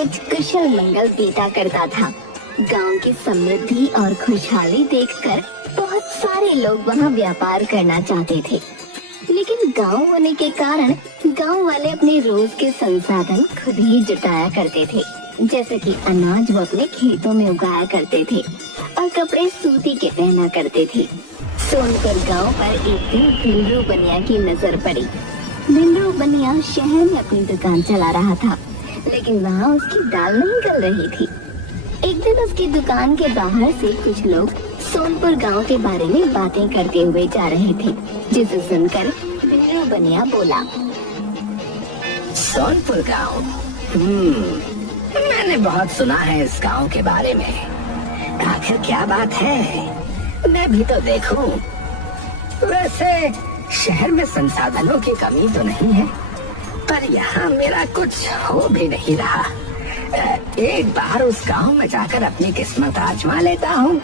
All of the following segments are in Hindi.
कुछ कुशल मंगल बीता करता था। गांव की समृद्धि और खुशहाली देखकर बहुत सारे लोग वहां व्यापार करना चाहते थे, लेकिन गांव होने के कारण गांव वाले अपने रोज के संसाधन खुद ही जुटाया करते थे। जैसे कि अनाज वो अपने खेतों में उगाया करते थे और कपड़े सूती के पहना करते थे। सोनपुर गांव पर एक दिन भिंडरू बनिया की नजर पड़ी। भिंडरू बनिया शहर में अपनी दुकान चला रहा था, लेकिन वहाँ उसकी दाल नहीं गल रही थी। एक दिन उसकी दुकान के बाहर से कुछ लोग सोनपुर गांव के बारे में बातें करते हुए जा रहे थे, जिसे सुनकर भिंडरू बनिया बोला, सोनपुर गांव, मैंने बहुत सुना है इस गांव के बारे में। आखिर क्या बात है, मैं भी तो देखूं। वैसे शहर में संसाधनों की कमी तो नहीं है, पर यहाँ मेरा कुछ हो भी नहीं रहा। एक बार उस गांव में जाकर अपनी किस्मत आजमा लेता हूँ।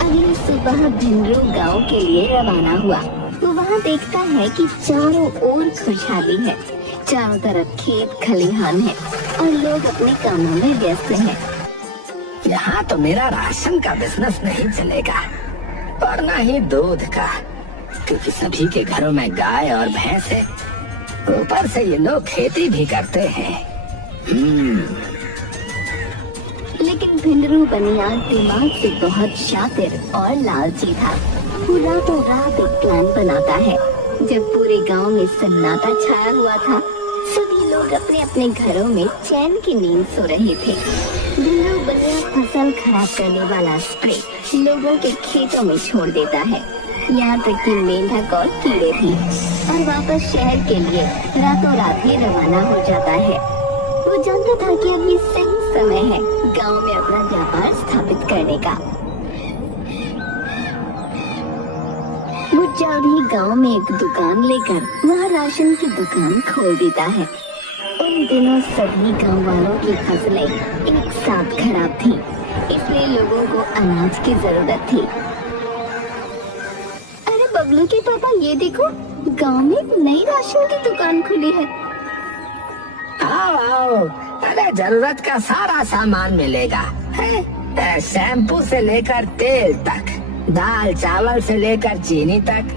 अगली सुबह भिंडरू गांव के लिए रवाना हुआ। वो वहाँ देखता है कि चारों ओर खुशहाली है, चारों तरफ खेत खलिहान है और लोग अपने कामों में व्यस्त हैं। यहाँ तो मेरा राशन का बिजनेस नहीं चलेगा और न ही दूध का, क्योंकि सभी के घरों में गाय और भैंस है। ऊपर से ये लोग खेती भी करते हैं। लेकिन भिंडरू बनिया दिमाग से बहुत शातिर और लालची था। वो रातों रात एक प्लान बनाता है। जब पूरे गांव में सन्नाटा छाया हुआ था, सभी लोग अपने अपने घरों में चैन की नींद सो रहे थे। भिंडरू बनिया फसल खराब करने वाला स्प्रे लोगों के खेतों में छोड़ देता है, यहाँ तक कि मेंढक और कीड़े भी, और वापस शहर के लिए रातों रात ही रवाना हो जाता है। वो जानता था कि अब ये सही समय है गांव में अपना व्यापार स्थापित करने का। वो जल्द ही गांव में एक दुकान लेकर वहाँ राशन की दुकान खोल देता है। उन दिनों सभी गांव वालों की फसलें एक साथ खराब थी, इसलिए लोगों को अनाज की जरूरत थी। अरे बबलू के पापा, ये देखो, गांव में एक नई राशन की दुकान खुली है। आओ, अरे जरूरत का सारा सामान मिलेगा, शैम्पू से लेकर तेल तक, दाल चावल से लेकर चीनी तक,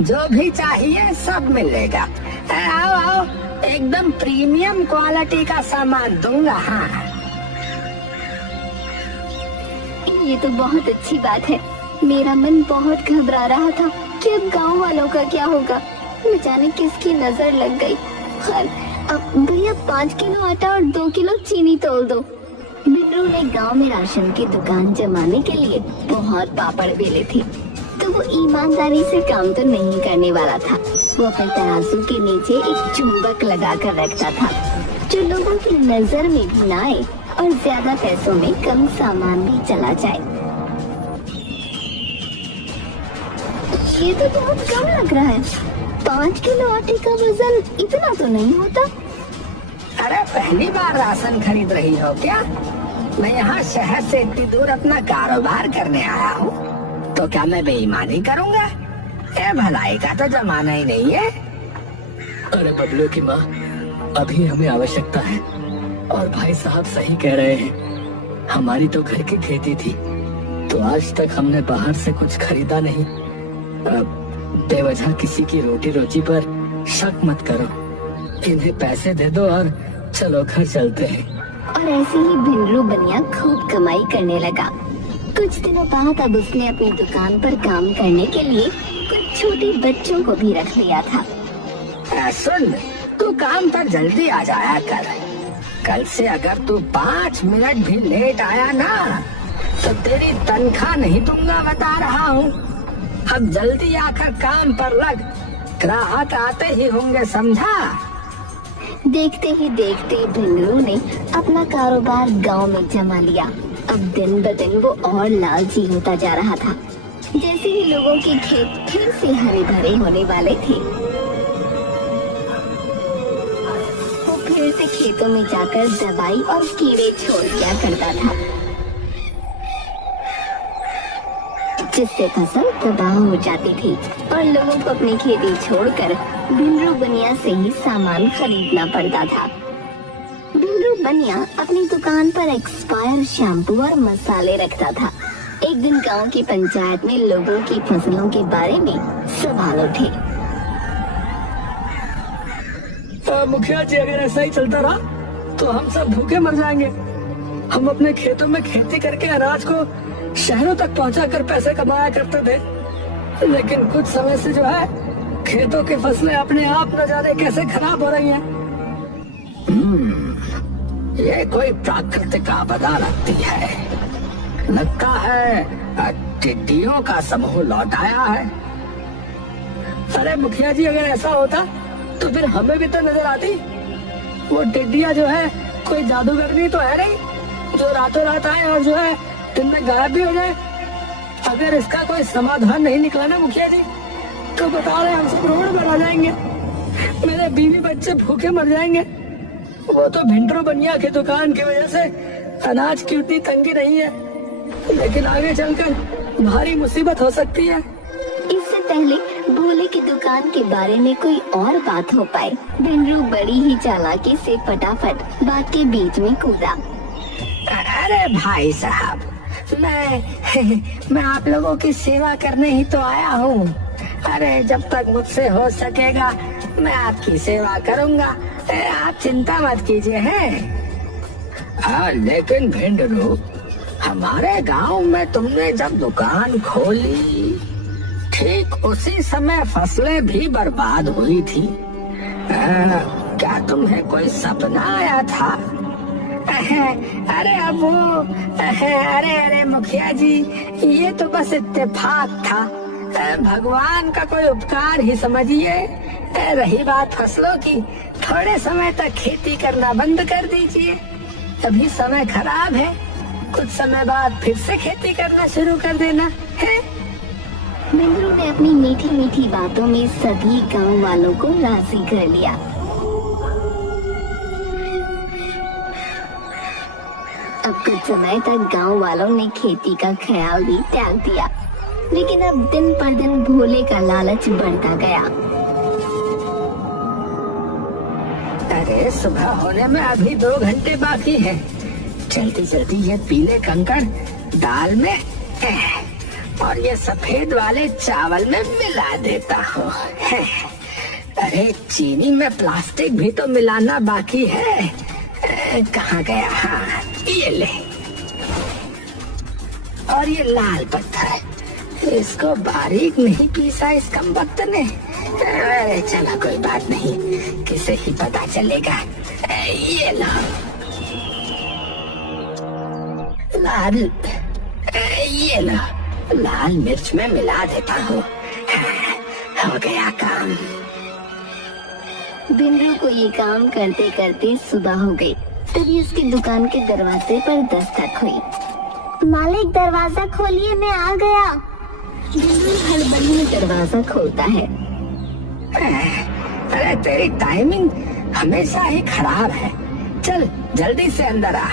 जो भी चाहिए सब मिलेगा। आओ आओ, एकदम प्रीमियम क्वालिटी का सामान दूंगा। हाँ, ये तो बहुत अच्छी बात है। मेरा मन बहुत घबरा रहा था कि अब गांव वालों का क्या होगा। न जाने किसकी नजर लग गई। अब भैया 5 किलो आटा और 2 किलो चीनी तोल दो। भिंडरू ने गांव में राशन की दुकान जमाने के लिए बहुत पापड़ बेले थे, तो वो ईमानदारी से काम तो नहीं करने वाला था। वो अपने तराजू के नीचे एक चुंबक लगा कर रखता था, जो लोगों की नजर में भी ना आए और ज्यादा पैसों में कम सामान भी चला जाए। ये तो बहुत कम लग रहा है। 5 किलो आटे का वजन इतना तो नहीं होता। अरे पहली बार राशन खरीद रही हो क्या? मैं यहाँ शहर से इतनी दूर अपना कारोबार करने आया हूँ, तो क्या मैं बेईमानी करूँगा? ये भलाई का तो जमाना ही नहीं है। अरे बबलू की माँ, अभी हमें आवश्यकता है और भाई साहब सही कह रहे हैं। हमारी तो घर की खेती थी, तो आज तक हमने बाहर से कुछ खरीदा नहीं। बेवजह किसी की रोटी रोजी पर शक मत करो। इन्हें पैसे दे दो और चलो घर चलते हैं। और ऐसे ही भिंडरू बनिया खूब कमाई करने लगा। कुछ दिनों बाद अब उसने अपनी दुकान पर काम करने के लिए कुछ छोटे बच्चों को भी रख लिया था। सुन, तू काम पर जल्दी आ जाया कर। कल से अगर तू 5 मिनट भी लेट आया ना, तो तेरी तनख्वाह नहीं दूंगा, बता रहा हूँ। अब जल्दी आकर काम पर लग, ग्राहक आते ही होंगे, समझा? देखते ही देखते भिंडरू ने अपना कारोबार गांव में जमा लिया। अब दिन ब दिन वो और लालची होता जा रहा था। जैसे ही लोगों के खेत फिर से हरे भरे होने वाले थे, वो फिर से खेतों में जाकर दवाई और कीड़े छोड़ दिया करता था, जिससे फसल तबाह हो जाती थी और लोगों को अपनी खेती छोड़कर भिंडरू बनिया से ही सामान खरीदना पड़ता था। भिंडरू बनिया अपनी दुकान पर एक्सपायर शैम्पू और मसाले रखता था। एक दिन गांव की पंचायत में लोगों की फसलों के बारे में सवाल उठे। मुखिया जी, अगर ऐसा ही चलता रहा तो हम सब भूखे मर जाएंगे। हम अपने खेतों में खेती करके अनाज को शहरों तक पहुंचाकर पैसे कमाया करते थे, लेकिन कुछ समय से जो है खेतों की फसलें अपने आप न जाने कैसे खराब हो रही हैं। ये कोई प्राकृतिक आपदा लगती है। लगता है टिड्डियों का समूह लौट आया है। अरे मुखिया जी, अगर ऐसा होता तो फिर हमें भी तो नजर आती। वो टिड्डियां जो है कोई जादूगरनी तो है नहीं जो रातों रात आए और जो है दिन में गायब भी हो जाए। अगर इसका कोई समाधान नहीं निकला ना मुखिया जी, तो बता रहे हम सब रोड पर आ जाएंगे। मेरे बीवी बच्चे भूखे मर जाएंगे। वो तो भिंडरो बनिया की दुकान की वजह से अनाज की उतनी तंगी नहीं है, लेकिन आगे चलकर भारी मुसीबत हो सकती है। इससे पहले भोले की दुकान के बारे में कोई और बात हो पाए, भिंडरू बड़ी ही चालाकी से फटाफट बात के बीच में कूदा। अरे भाई साहब, मैं आप लोगों की सेवा करने ही तो आया हूँ। अरे जब तक मुझसे हो सकेगा मैं आपकी सेवा करूँगा, आप चिंता मत कीजिए। हैं लेकिन भिंडरू, हमारे गांव में तुमने जब दुकान खोली ठीक उसी समय फसलें भी बर्बाद हुई थी। क्या तुम्हें कोई सपना आया था? अरे अब वो अरे मुखिया जी, ये तो बस इत्तेफाक था। भगवान का कोई उपकार ही समझिए। रही बात फसलों की, थोड़े समय तक खेती करना बंद कर दीजिए। अभी समय खराब है, कुछ समय बाद फिर से खेती करना शुरू कर देना है। भिंडरू ने अपनी मीठी मीठी बातों में सभी गांव वालों को राजी कर लिया। अब कुछ समय तक गांव वालों ने खेती का ख्याल भी त्याग दिया, लेकिन अब दिन पर दिन भोले का लालच बढ़ता गया। अरे सुबह होने में अभी 2 घंटे बाकी है। जल्दी जल्दी ये पीले कंकड़ दाल में और ये सफेद वाले चावल में मिला देता हूँ। अरे चीनी में प्लास्टिक भी तो मिलाना बाकी है। कहाँ गया? हाँ, ये ले। और ये लाल पत्थर, इसको बारीक नहीं पीसा इस कमबख्त ने। अरे चला, कोई बात नहीं, किसे ही पता चलेगा। ये लो लाल, ये लो लाल मिर्च में मिला देता हूँ। हो गया काम। भिंडरू को ये काम करते करते सुबह हो गई। तभी उसकी दुकान के दरवाजे पर दस्तक हुई। मालिक, दरवाजा खोलिए, मैं आ गया। भिंडरू हड़बड़ी में दरवाजा खोलता है। अरे तेरी टाइमिंग हमेशा ही खराब है। चल जल्दी से अंदर आ।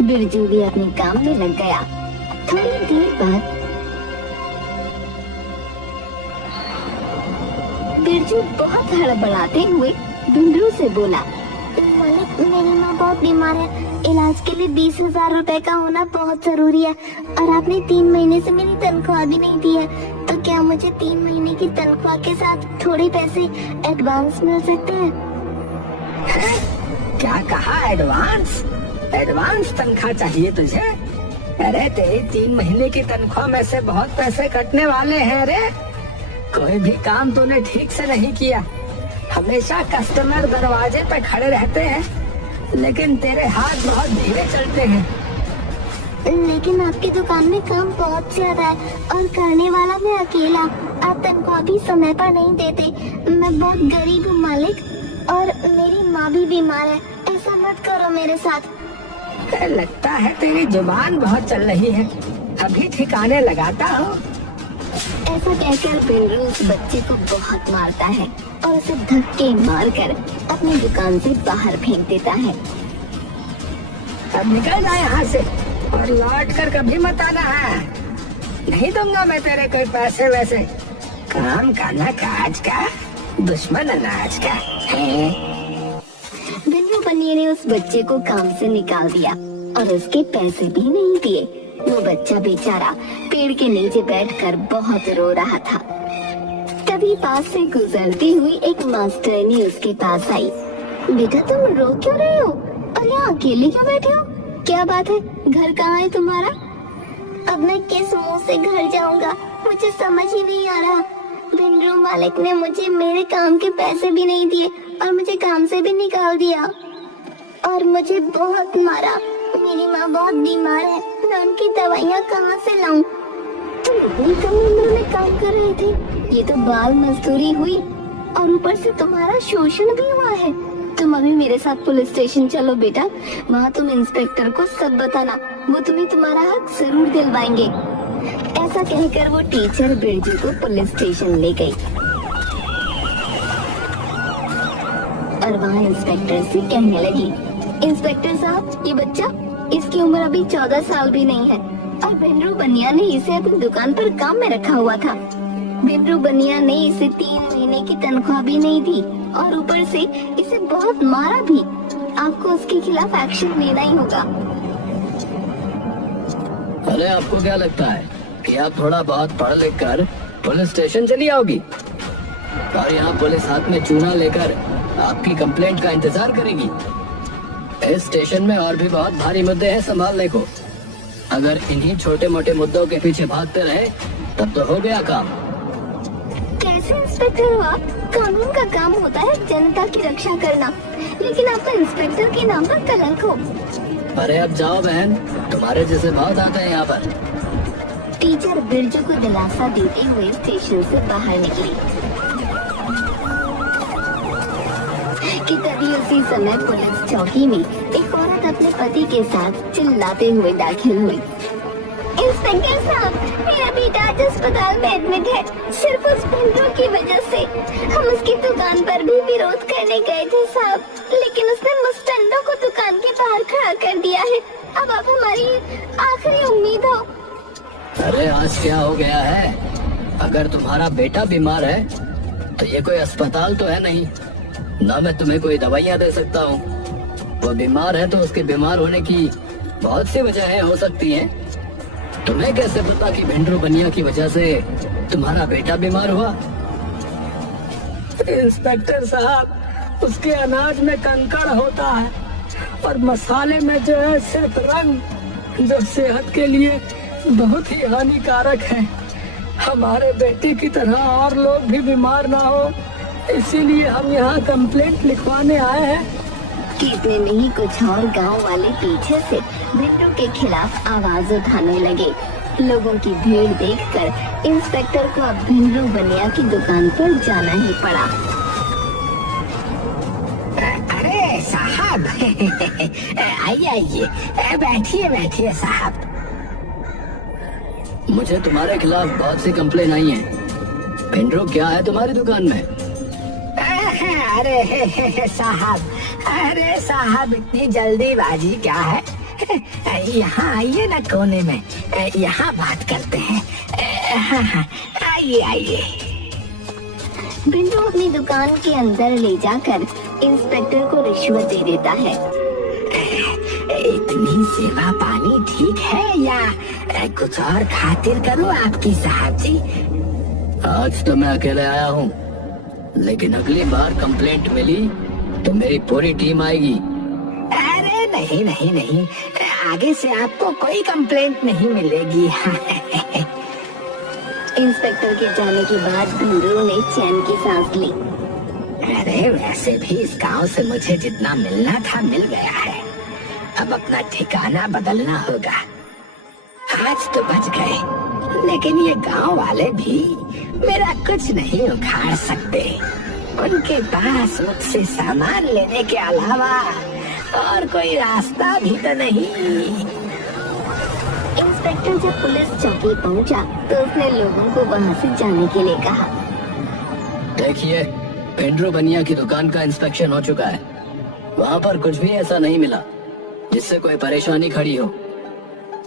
बिरजू भी अपने काम में लग गया। थोड़ी देर बाद बिरजू बहुत हड़बड़ाते हुए भिंडरू से बोला, मालिक, मेरी माँ बहुत बीमार है। इलाज के लिए 20,000 रुपए का होना बहुत जरूरी है, और आपने 3 महीने से मेरी तनख्वाह भी नहीं दी है। तो क्या मुझे 3 महीने की तनख्वाह के साथ थोड़े पैसे एडवांस मिल सकते हैं? क्या कहा? एडवांस? एडवांस तनख्वाह चाहिए तुझे? अरे तेरी 3 महीने की तनख्वाह में से बहुत पैसे कटने वाले हैं रे। कोई भी काम तूने ठीक से नहीं किया। हमेशा कस्टमर दरवाजे पे खड़े रहते हैं, लेकिन तेरे हाथ बहुत धीरे चलते हैं। लेकिन आपकी दुकान में काम बहुत ज्यादा है और करने वाला मैं अकेला। आप तनख्वाह भी समय पर नहीं देते। मैं बहुत गरीब हूँ मालिक, और मेरी माँ भी बीमार है। ऐसा मत करो मेरे साथ। लगता है तेरी जुबान बहुत चल रही है। अभी ठिकाने लगाता हूँ। ऐसा कहकर भिंडरू उस बच्चे को बहुत मारता है और उसे धक्के मारकर अपनी दुकान से बाहर फेंक देता है। अब निकल जा यहाँ से और लौट कर कभी मत आना है। नहीं दूंगा मैं तेरे कोई पैसे वैसे। काम का ना काज का, दुश्मन अनाज का है। मम्मी ने उस बच्चे को काम से निकाल दिया और उसके पैसे भी नहीं दिए। वो बच्चा बेचारा पेड़ के नीचे बैठकर बहुत रो रहा था। तभी पास से गुजरती हुई एक मास्टरनी उसके पास आई। बेटा तुम रो क्यों रहे हो और यहाँ अकेले क्यों बैठे हो? क्या बात है, घर कहाँ है तुम्हारा? अब मैं किस मुंह से घर जाऊंगा, मुझे समझ ही नहीं आ रहा। भिंडरू मालिक ने मुझे मेरे काम के पैसे भी नहीं दिए और मुझे काम से भी निकाल दिया और मुझे बहुत मारा। मेरी माँ बहुत बीमार है, मैं उनकी दवाइयाँ कहाँ से लाऊं? तुम इतनी कम उम्र में काम कर रहे थे, ये तो बाल मजदूरी हुई और ऊपर से तुम्हारा शोषण भी हुआ है। तुम अभी मेरे साथ पुलिस स्टेशन चलो बेटा, वहाँ तुम इंस्पेक्टर को सब बताना, वो तुम्हें तुम्हारा हक जरूर दिलवाएंगे। ऐसा कहकर वो टीचर बिरजू को पुलिस स्टेशन ले गई और वहाँ इंस्पेक्टर से कहने लगी, इंस्पेक्टर साहब, ये बच्चा, इसकी उम्र अभी 14 साल भी नहीं है और भिंडरू बनिया ने इसे अपनी दुकान पर काम में रखा हुआ था। भिंडरू बनिया ने इसे 3 महीने की तनख्वाह भी नहीं दी और ऊपर से इसे बहुत मारा भी। आपको उसके खिलाफ एक्शन लेना ही होगा। अरे आपको क्या लगता है कि आप थोड़ा बहुत पढ़ लिख कर पुलिस स्टेशन चली आओगी और यहाँ पुलिस हाथ में चूना लेकर आपकी कंप्लेंट का इंतजार करेगी? इस स्टेशन में और भी बहुत भारी मुद्दे हैं संभालने को। अगर इन्हीं छोटे मोटे मुद्दों के पीछे भागते रहे तब तो हो गया काम। कैसे इंस्पेक्टर हो आप? कानून का काम होता है जनता की रक्षा करना, लेकिन आपका इंस्पेक्टर के नाम पर कलंक हो। अरे अब जाओ बहन, तुम्हारे जैसे बहुत आते हैं यहाँ पर। टीचर बिरजू को दिलासा देते हुए स्टेशन से बाहर निकली कि तभी उसी समय पुलिस चौकी में एक औरत अपने पति के साथ चिल्लाते हुए दाखिल हुई। इंस्पेक्टर साहब, मेरा बेटा आज अस्पताल में एडमिट है। सिर्फ उस भिंडरू की वजह से हम उसकी दुकान पर भी विरोध करने गए थे साहब, लेकिन उसने मुस्टंडों को दुकान के बाहर खड़ा कर दिया है। अब आप हमारी आखिरी उम्मीद हो। अरे आज क्या हो गया है? अगर तुम्हारा बेटा बीमार है तो ये कोई अस्पताल तो है नहीं, ना मैं तुम्हें कोई दवाइयाँ दे सकता हूँ। वो बीमार है तो उसके बीमार होने की बहुत सी वजहें हो सकती हैं। तुम्हें कैसे पता कि भिंडरू बनिया की वजह से तुम्हारा बेटा बीमार हुआ? इंस्पेक्टर साहब, उसके अनाज में कंकड़ होता है और मसाले में जो है सिर्फ रंग, जो सेहत के लिए बहुत ही हानिकारक है। हमारे बेटे की तरह और लोग भी बीमार ना हो, इसीलिए हम यहाँ कंप्लेंट लिखवाने आए हैं। इतने में ही कुछ और गांव वाले पीछे से भिंडरू के खिलाफ आवाज उठाने लगे। लोगों की भीड़ देखकर इंस्पेक्टर को अब भिंडरू बनिया की दुकान पर जाना ही पड़ा। अरे साहब, आइए आइए, बैठिए बैठिए साहब। मुझे तुम्हारे खिलाफ बहुत सी कंप्लेन आई हैं। भिंडरू क्या है तुम्हारी दुकान में? अरे साहब, अरे साहब, इतनी जल्दीबाजी क्या है? यहाँ आइए ना कोने में, यहाँ बात करते हैं। आइए आइए। भिंडरू अपनी दुकान के अंदर ले जाकर इंस्पेक्टर को रिश्वत दे देता है। इतनी सेवा पानी ठीक है या कुछ और खातिर करूँ आपकी साहब जी? आज तो मैं अकेले आया हूँ, लेकिन अगली बार कंप्लेंट मिली तो मेरी पूरी टीम आएगी। अरे नहीं नहीं नहीं, आगे से आपको कोई कंप्लेंट नहीं मिलेगी। इंस्पेक्टर के जाने के बाद भिंडरू ने चैन की सांस ली। अरे वैसे भी इस गांव से मुझे जितना मिलना था मिल गया है, अब अपना ठिकाना बदलना होगा। आज तो बच गए, लेकिन ये गांव वाले भी मेरा कुछ नहीं उखाड़ सकते। उनके पास मुझसे सामान लेने के अलावा और कोई रास्ता भी तो नहीं। इंस्पेक्टर जब पुलिस चौकी पहुंचा तो उसने लोगों को वहां से जाने के लिए कहा। देखिए, भिंडरू बनिया की दुकान का इंस्पेक्शन हो चुका है। वहाँ पर कुछ भी ऐसा नहीं मिला जिससे कोई परेशानी खड़ी हो।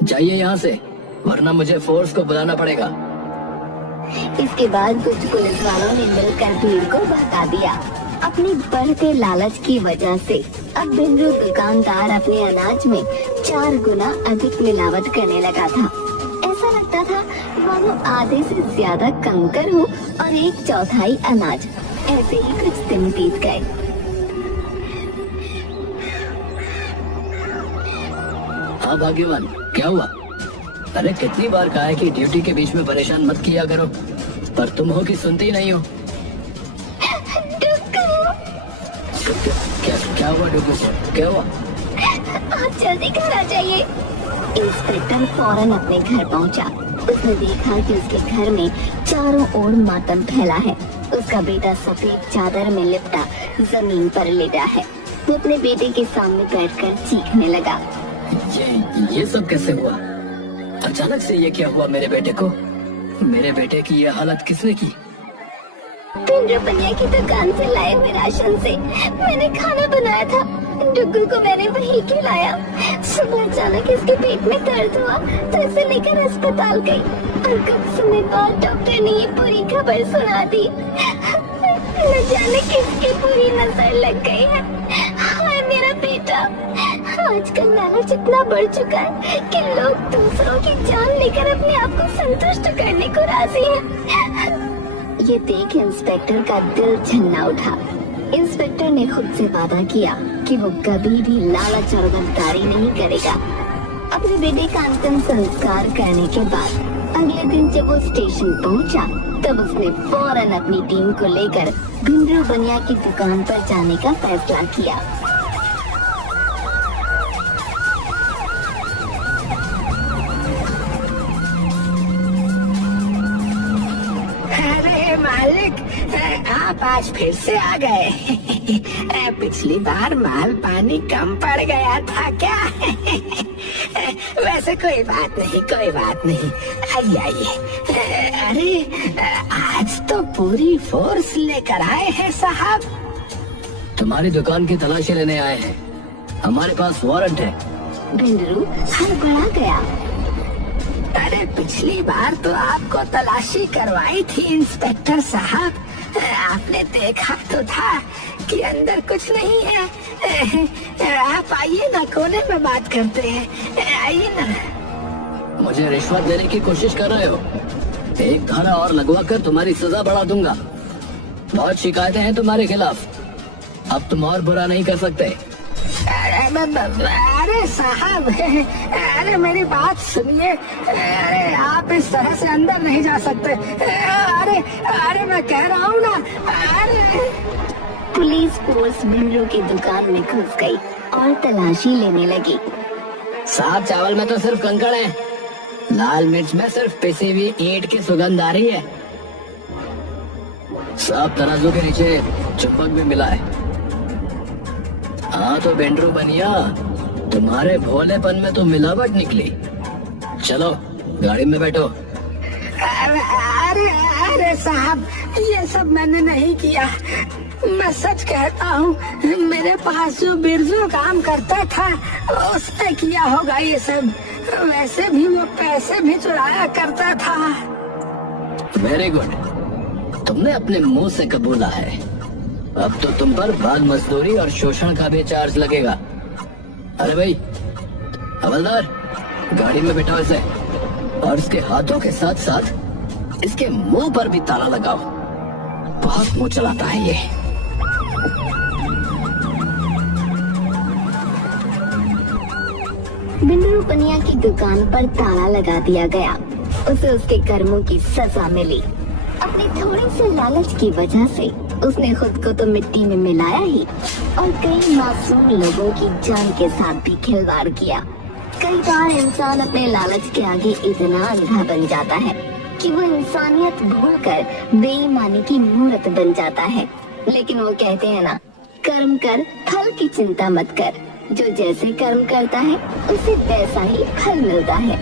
जाइए यहाँ से, वरना मुझे फोर्स को बुलाना पड़ेगा। इसके बाद कुछ पुलिस वालों ने मिलकर भीड़ को भगा दिया अपने बढ़ते लालच की वजह से अब भिंडरू दुकानदार अपने अनाज में 4 गुना अधिक मिलावट करने लगा था। ऐसा लगता था मानो आधे से ज्यादा कंकर हो और 1/4 अनाज। ऐसे ही कुछ दिन बीत गए। हाँ भाग्यवान, क्या हुआ? अरे कितनी बार कहा है कि ड्यूटी के बीच में परेशान मत किया करो, पर तुम हो कि सुनती नहीं हो। क्या हुआ डुगू? क्या हुआ? आप जल्दी घर आ जाइए। इंस्पेक्टर फौरन अपने घर पहुंचा। उसने देखा कि उसके घर में चारों ओर मातम फैला है। उसका बेटा सफेद चादर में लिपटा जमीन पर लेटा है। वो अपने बेटे के सामने बैठकर चीखने लगा। ये सब कैसे हुआ? अचानक से ये क्या हुआ मेरे बेटे को? मेरे बेटे की ये हालत किसने की? भिंडरू बनिया की दुकान से लाए हुए राशन से मैंने खाना बनाया था। डुग्गू को मैंने वही खिलाया। सुबह अचानक इसके पेट में दर्द हुआ तो इसे लेकर अस्पताल गई और कुछ समय बाद डॉक्टर ने ये पूरी खबर सुना दी। न जाने किसकी पूरी नजर लग गई है। हाय मेरा बेटा। आजकल लालच इतना बढ़ चुका है कि लोग दूसरों की जान लेकर अपने आप को संतुष्ट करने को राजी हैं। ये देख इंस्पेक्टर का दिल झन्ना उठा। इंस्पेक्टर ने खुद से वादा किया कि वो कभी भी लालच और गद्दारी नहीं करेगा। अपने बेटे का अंतिम संस्कार करने के बाद अगले दिन जब वो स्टेशन पहुंचा, तब उसने फौरन अपनी टीम को लेकर भिंडरू बनिया की दुकान पर जाने का फैसला किया। मालिक, आप आज फिर से आ गए। पिछली बार माल पानी कम पड़ गया था क्या? वैसे कोई बात नहीं, कोई बात नहीं। आइए आइए। अरे आज तो पूरी फोर्स लेकर आए हैं साहब। तुम्हारी दुकान की तलाशी लेने आए हैं। हमारे पास वारंट है। भिंडरू हड़बड़ा गया। अरे पिछली बार तो आपको तलाशी करवाई थी इंस्पेक्टर साहब। आपने देखा तो था कि अंदर कुछ नहीं है। आप आइए ना, कोने में बात करते हैं। आइए ना। मुझे रिश्वत देने की कोशिश कर रहे हो? एक धारा और लगवा कर तुम्हारी सजा बढ़ा दूंगा। बहुत शिकायतें हैं तुम्हारे खिलाफ। अब तुम और बुरा नहीं कर सकते। अरे साहब, अरे मेरी बात सुनिए। अरे आप इस तरह से अंदर नहीं जा सकते। अरे अरे मैं कह रहा हूँ ना। अरे पुलिस फोर्स भिंडरू की दुकान में घुस गई और तलाशी लेने लगी। साहब, चावल में तो सिर्फ कंकड़ है। लाल मिर्च में सिर्फ पिसी हुई ईंट की सुगंध आ रही है। साहब, तराजू के नीचे चुंबक भी मिला है। हाँ तो भिंडरू बनिया, तुम्हारे भोलेपन में तो मिलावट निकली। चलो गाड़ी में बैठो। अरे अरे साहब, ये सब मैंने नहीं किया। मैं सच कहता हूँ, मेरे पास जो बिरजू काम करता था उसने किया होगा ये सब। वैसे भी वो पैसे भी चुराया करता था। वेरी गुड, तुमने अपने मुंह से कबूला है। अब तो तुम पर बाल मजदूरी और शोषण का भी चार्ज लगेगा। अरे भाई हवलदार, गाड़ी में बिठाओ इसे और इसके हाथों के साथ साथ इसके मुंह पर भी ताला लगाओ। बहुत मुंह चलाता है ये। भिंडरू बनिया की दुकान पर ताला लगा दिया गया। उसे उसके कर्मों की सजा मिली। अपनी थोड़ी सी लालच की वजह से उसने खुद को तो मिट्टी में मिलाया ही और कई मासूम लोगों की जान के साथ भी खिलवाड़ किया। कई बार इंसान अपने लालच के आगे इतना अंधा बन जाता है कि वो इंसानियत भूलकर बेईमानी की मूर्त बन जाता है। लेकिन वो कहते हैं ना, कर्म कर फल की चिंता मत कर। जो जैसे कर्म करता है उसे वैसा ही फल मिलता है।